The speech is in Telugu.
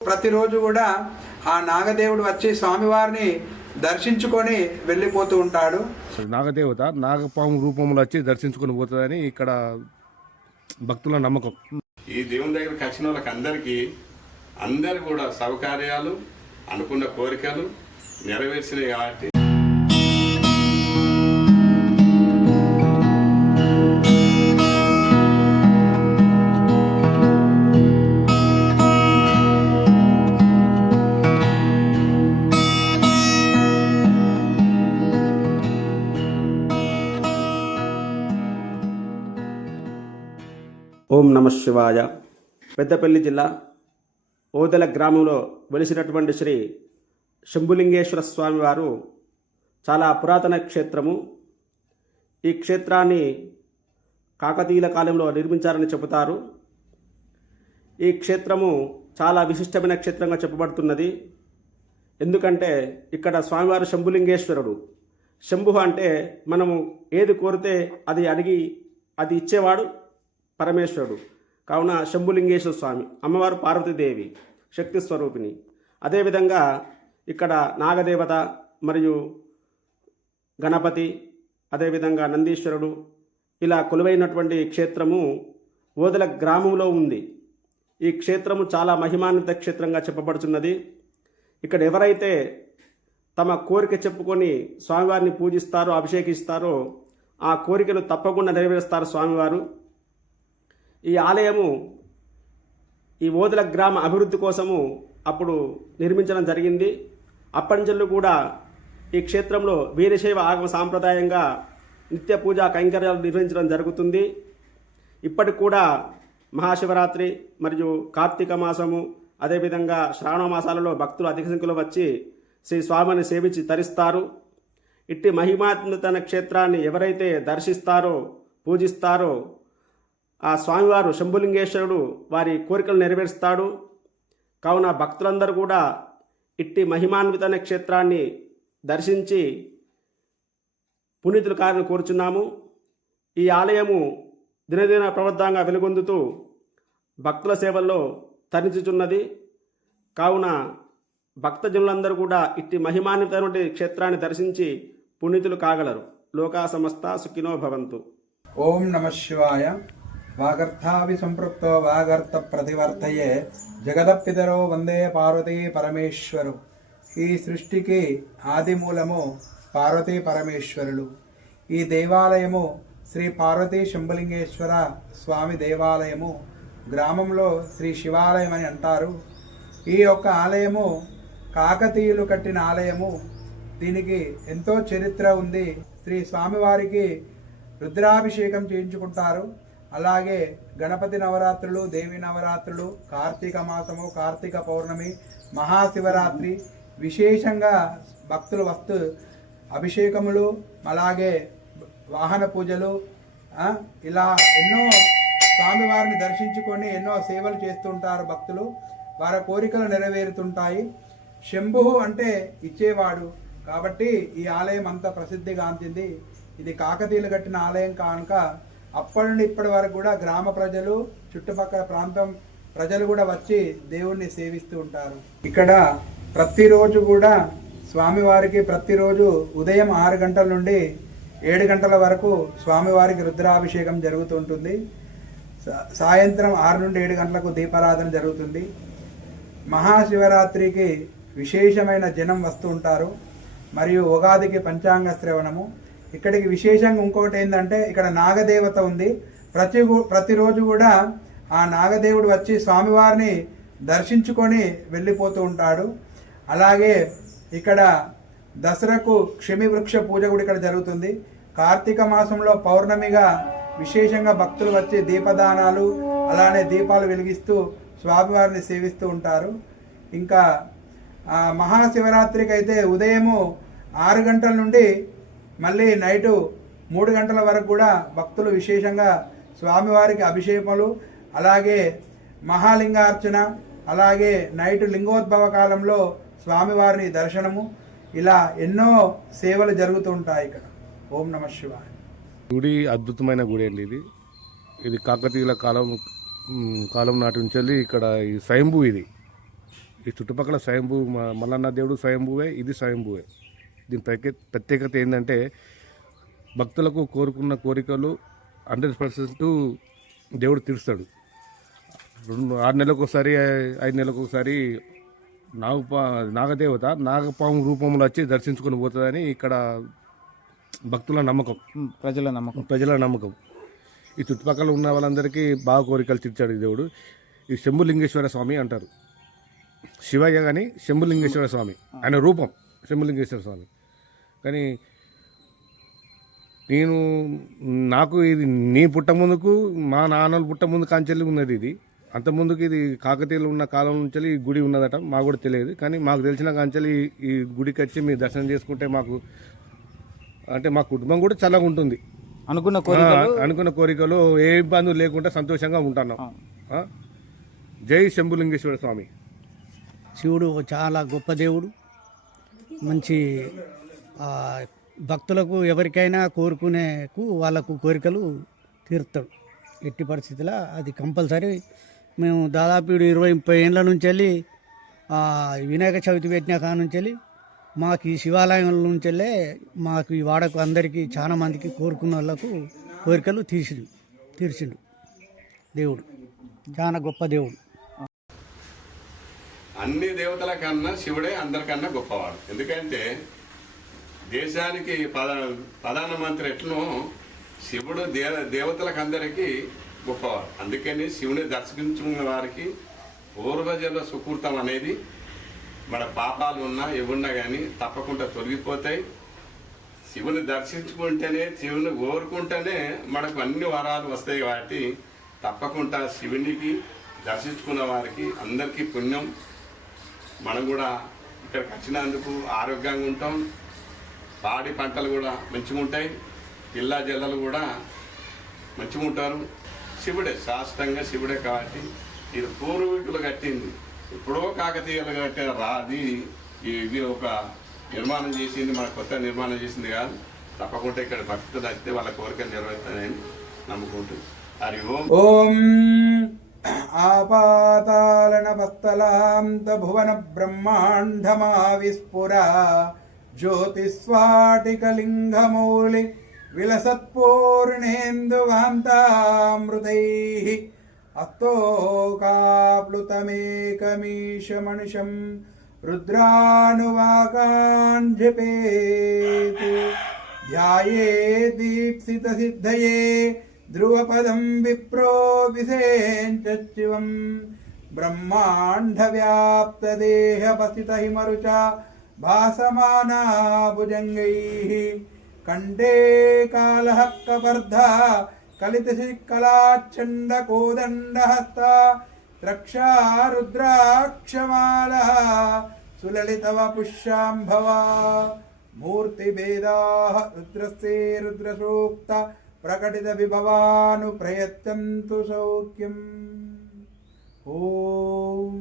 ప్రతిరోజు కూడా ఆ నాగదేవుడు వచ్చి స్వామివారిని దర్శించుకొని వెళ్ళిపోతూ ఉంటాడు. నాగదేవత నాగపాము రూపంలో వచ్చి దర్శించుకొని పోతుందని ఇక్కడ భక్తుల నమ్మకం. ఈ దేవుని దగ్గరికి వచ్చిన వాళ్ళకి అందరికీ అందరు కూడా సౌకర్యాలు అనుకున్న కోరికలు నెరవేర్చినాయి కాబట్టి ఓం నమ శివాయ. పెద్దపల్లి జిల్లా ఓదెల గ్రామంలో వెలిసినటువంటి శ్రీ శంభులింగేశ్వర స్వామివారు చాలా పురాతన క్షేత్రము. ఈ క్షేత్రాన్ని కాకతీయుల కాలంలో నిర్మించారని చెబుతారు. ఈ క్షేత్రము చాలా విశిష్టమైన క్షేత్రంగా చెప్పబడుతున్నది. ఎందుకంటే ఇక్కడ స్వామివారు శంభులింగేశ్వరుడు. శంభు అంటే మనము ఏది కోరితే అది అడిగి అది ఇచ్చేవాడు. పరమేశ్వరుడు. కావున శంభులింగేశ్వర స్వామి అమ్మవారు పార్వతీదేవి శక్తి స్వరూపిణి. అదేవిధంగా ఇక్కడ నాగదేవత మరియు గణపతి అదేవిధంగా నందీశ్వరుడు. ఇలా కొలువైనటువంటి క్షేత్రము ఓదల గ్రామంలో ఉంది. ఈ క్షేత్రము చాలా మహిమాన్విత క్షేత్రంగా చెప్పబడుచున్నది. ఇక్కడ ఎవరైతే తమ కోరిక చెప్పుకొని స్వామివారిని పూజిస్తారో అభిషేకిస్తారో ఆ కోరికలు తప్పకుండా నెరవేరుస్తారు స్వామివారు. ఈ ఆలయము ఈ ఓదల గ్రామ అభివృద్ధి కోసము అప్పుడు నిర్మించడం జరిగింది. అప్పటి నుంచి కూడా ఈ క్షేత్రంలో వీరశైవ ఆగమ సాంప్రదాయంగా నిత్య పూజా కైంకర్యాలు నిర్వహించడం జరుగుతుంది. ఇప్పటికి కూడా మహాశివరాత్రి మరియు కార్తీక మాసము అదేవిధంగా శ్రావణ మాసాలలో భక్తులు అధిక సంఖ్యలో వచ్చి శ్రీ స్వామిని సేవించి తరిస్తారు. ఇట్టి మహిమాత్మతన క్షేత్రాన్ని ఎవరైతే దర్శిస్తారో పూజిస్తారో ఆ స్వామివారు శంభులింగేశ్వరుడు వారి కోరికలు నెరవేరుస్తాడు. కావున భక్తులందరూ కూడా ఇట్టి మహిమాన్వితమైన క్షేత్రాన్ని దర్శించి పునీతులు కారని కోరుచున్నాము. ఈ ఆలయము దినదిన ప్రబద్ధంగా వెలుగొందుతూ భక్తుల సేవల్లో తరించుచున్నది. కావున భక్తజనులందరూ కూడా ఇట్టి మహిమాన్వితమైన క్షేత్రాన్ని దర్శించి పునీతులు కాగలరు. లోకా సమస్త సుఖినో భవంతు. ఓం నమ శివాయ. వాగర్థావి సంపృక్తో వాగర్థ ప్రతివర్తయే. జగదప్పితరో వందే పార్వతీ పరమేశ్వరు. ఈ సృష్టికి ఆదిమూలము పార్వతీ పరమేశ్వరులు. ఈ దేవాలయము శ్రీ పార్వతీ శంభలింగేశ్వర స్వామి దేవాలయము గ్రామంలో శ్రీ శివాలయం అని అంటారు. ఈ యొక్క ఆలయము కాకతీయులు కట్టిన ఆలయము. దీనికి ఎంతో చరిత్ర ఉంది. శ్రీ స్వామివారికి రుద్రాభిషేకం చేయించుకుంటారు. అలాగే గణపతి నవరాత్రులు దేవి నవరాత్రులు కార్తీక మాసము కార్తీక పౌర్ణమి మహాశివరాత్రి విశేషంగా భక్తులు వస్తూ అభిషేకములు అలాగే వాహన పూజలు ఇలా ఎన్నో స్వామివారిని దర్శించుకొని ఎన్నో సేవలు చేస్తుంటారు భక్తులు. వారి కోరికలు నెరవేరుతుంటాయి. శంభు అంటే ఇచ్చేవాడు. కాబట్టి ఈ ఆలయం అంత ప్రసిద్ధిగాంచింది. ఇది కాకతీయులు కట్టిన ఆలయం కనుక అప్పటి నుండి ఇప్పటి వరకు కూడా గ్రామ ప్రజలు చుట్టుపక్కల ప్రాంతం ప్రజలు కూడా వచ్చి దేవుణ్ణి సేవిస్తూ ఉంటారు. ఇక్కడ ప్రతిరోజు కూడా స్వామివారికి ప్రతిరోజు ఉదయం ఆరు గంటల నుండి ఏడు గంటల వరకు స్వామివారికి రుద్రాభిషేకం జరుగుతుంటుంది ఉంటుంది. సాయంత్రం ఆరు నుండి ఏడు గంటలకు దీపారాధన జరుగుతుంది. మహాశివరాత్రికి విశేషమైన జనం వస్తూ ఉంటారు. మరియు ఉగాదికి పంచాంగ శ్రవణము ఇక్కడికి విశేషంగా ఇంకొకటి ఏంటంటే ఇక్కడ నాగదేవత ఉంది. ప్రతి ప్రతిరోజు కూడా ఆ నాగదేవుడు వచ్చి స్వామివారిని దర్శించుకొని వెళ్ళిపోతూ ఉంటాడు. అలాగే ఇక్కడ దసరాకు క్షమి వృక్ష పూజ కూడా ఇక్కడ జరుగుతుంది. కార్తీక మాసంలో పౌర్ణమిగా విశేషంగా భక్తులు వచ్చి దీపదానాలు అలానే దీపాలు వెలిగిస్తూ స్వామివారిని సేవిస్తూ ఉంటారు. ఇంకా మహాశివరాత్రికి అయితే ఉదయము ఆరు గంటల నుండి మళ్ళీ నైటు మూడు గంటల వరకు కూడా భక్తులు విశేషంగా స్వామివారికి అభిషేకములు అలాగే మహాలింగార్చన అలాగే నైట్ లింగోద్భవ కాలంలో స్వామివారిని దర్శనము. ఇలా ఎన్నో సేవలు జరుగుతూ ఉంటాయి ఇక్కడ. ఓం నమ శివాయ. గుడి అద్భుతమైన గుడి అండి ఇది. ఇది కాకతీయుల కాలం కాలం నాటి నుంచి ఇక్కడ ఈ స్వయంభూ ఇది. ఈ చుట్టుపక్కల స్వయంభూ మ- మల్లన్న దేవుడు స్వయంభూవే ఇది స్వయంభూవే. దీని ప్రత్యేక ప్రత్యేకత ఏంటంటే భక్తులకు కోరుకున్న కోరికలు హండ్రెడ్ పర్సెంట్ దేవుడు తీరుస్తాడు. రెండు ఆరు నెలలకు ఒకసారి ఐదు నెలలకు ఒకసారి నాగపా నాగదేవత నాగపాము రూపంలో వచ్చి దర్శించుకొని పోతుందని ఇక్కడ భక్తుల నమ్మకం. ప్రజల నమ్మకం. ప్రజల నమ్మకం. ఈ చుట్టుపక్కల ఉన్న వాళ్ళందరికీ బాగా కోరికలు తీర్చాడు ఈ దేవుడు. ఈ శంభులింగేశ్వర స్వామి అంటారు. శివయ్య కానీ శంభులింగేశ్వర స్వామి. ఆయన రూపం శంభులింగేశ్వర స్వామి. కానీ నేను నాకు ఇది నీ పుట్ట ముందుకు మా నాన్నలు పుట్ట ముందు కాంచెల్లి ఉన్నది ఇది. అంత ముందుకు ఇది కాకతీయులు ఉన్న కాలం నుంచి ఈ గుడి ఉన్నదట మాకు కూడా తెలియదు. కానీ మాకు తెలిసిన కాంచెల్లి ఈ గుడికి వచ్చి మీరు దర్శనం చేసుకుంటే మాకు అంటే మా కుటుంబం కూడా చల్లగా ఉంటుంది. అనుకున్న కోరికలు? అనుకున్న కోరికలు ఏ ఇబ్బందులు లేకుండా సంతోషంగా ఉంటున్నాం ఆ? జై శంభులింగేశ్వర స్వామి. శివుడు చాలా గొప్ప దేవుడు. మంచి భక్తులకు ఎవరికైనా కోరుకునేకు వాళ్ళకు కోరికలు తీరుతాడు ఎట్టి పరిస్థితుల్లో అది కంపల్సరీ. మేము దాదాపు ఇరవై ముప్పై ఏళ్ళ నుంచి వెళ్ళి వినాయక చవితి పెట్టిన కాడ నుంచి వెళ్ళి మాకు ఈ శివాలయం నుంచి వెళ్ళే మాకు ఈ వాడకు అందరికీ చాలా మందికి కోరుకున్న వాళ్ళకు కోరికలు తీసిండు తీర్చిండు దేవుడు. చాలా గొప్ప దేవుడు. అన్ని దేవతల కన్నా శివుడే అందరికన్నా గొప్పవాడు. ఎందుకంటే దేశానికి ప్రధా ప్రధానమంత్రి ఎట్లనో శివుడు దే దేవతలకు అందరికీ గొప్పవాడు అందుకని శివుని దర్శించుకున్న వారికి పూర్వజల సుకృతం అనేది మన పాపాలు ఉన్నా ఎవరున్నా కానీ తప్పకుండా తొలగిపోతాయి. శివుని దర్శించుకుంటేనే శివుని కోరుకుంటేనే మనకు అన్ని వరాలు వస్తాయి కాబట్టి తప్పకుండా శివునికి దర్శించుకున్న వారికి అందరికీ పుణ్యం. మనం కూడా ఇక్కడికి వచ్చినందుకు ఆరోగ్యంగా ఉంటాం. పాడి పంటలు కూడా మంచిగా ఉంటాయి జిల్లా జల్లలు కూడా మంచిగా ఉంటారు శివుడే శాస్త్రంగా శివుడే కాబట్టి ఇది పూర్వీకులు కట్టింది. ఎప్పుడో కాకతీయులు కట్టిన రాది ఇది ఒక నిర్మాణం చేసింది మన కొత్త నిర్మాణం చేసింది కాదు. తప్పకుండా ఇక్కడ భక్తులు అయితే వాళ్ళ కోరికలు నెరవేరుతాయని నమ్ముకుంటుంది. హరి ఓం. ఓం ఆపాతాళనపస్తలాంత భువన బ్రహ్మాండమావిస్ఫుర. జ్యోతిస్వాటికలింగమౌళి విలసత్పూర్ణేందువాంతామృతై అస్తోకాప్లుతమేకమీశమనిషం రుద్రానువాకాంధ్యపేతు ధ్యాయే దీప్సితసిద్ధయే ధ్రువపదం విప్రో విసేంచివం బ్రహ్మాండవ్యాప్తదేహపస్థితహిమరుచ భాసమానా భుజంగై కంఠే కాళహ కబర్ధ కలితశిఖలాచ్ఛండ కోదండహస్త ద్రక్షారుద్రాక్షమాల సులలితవ పుష్యాంభవా మూర్తిభేదా రుద్రస్సే రుద్రసూక్త ప్రకటిత విభవాను ప్రయత్నంతు సౌఖ్యం ఓం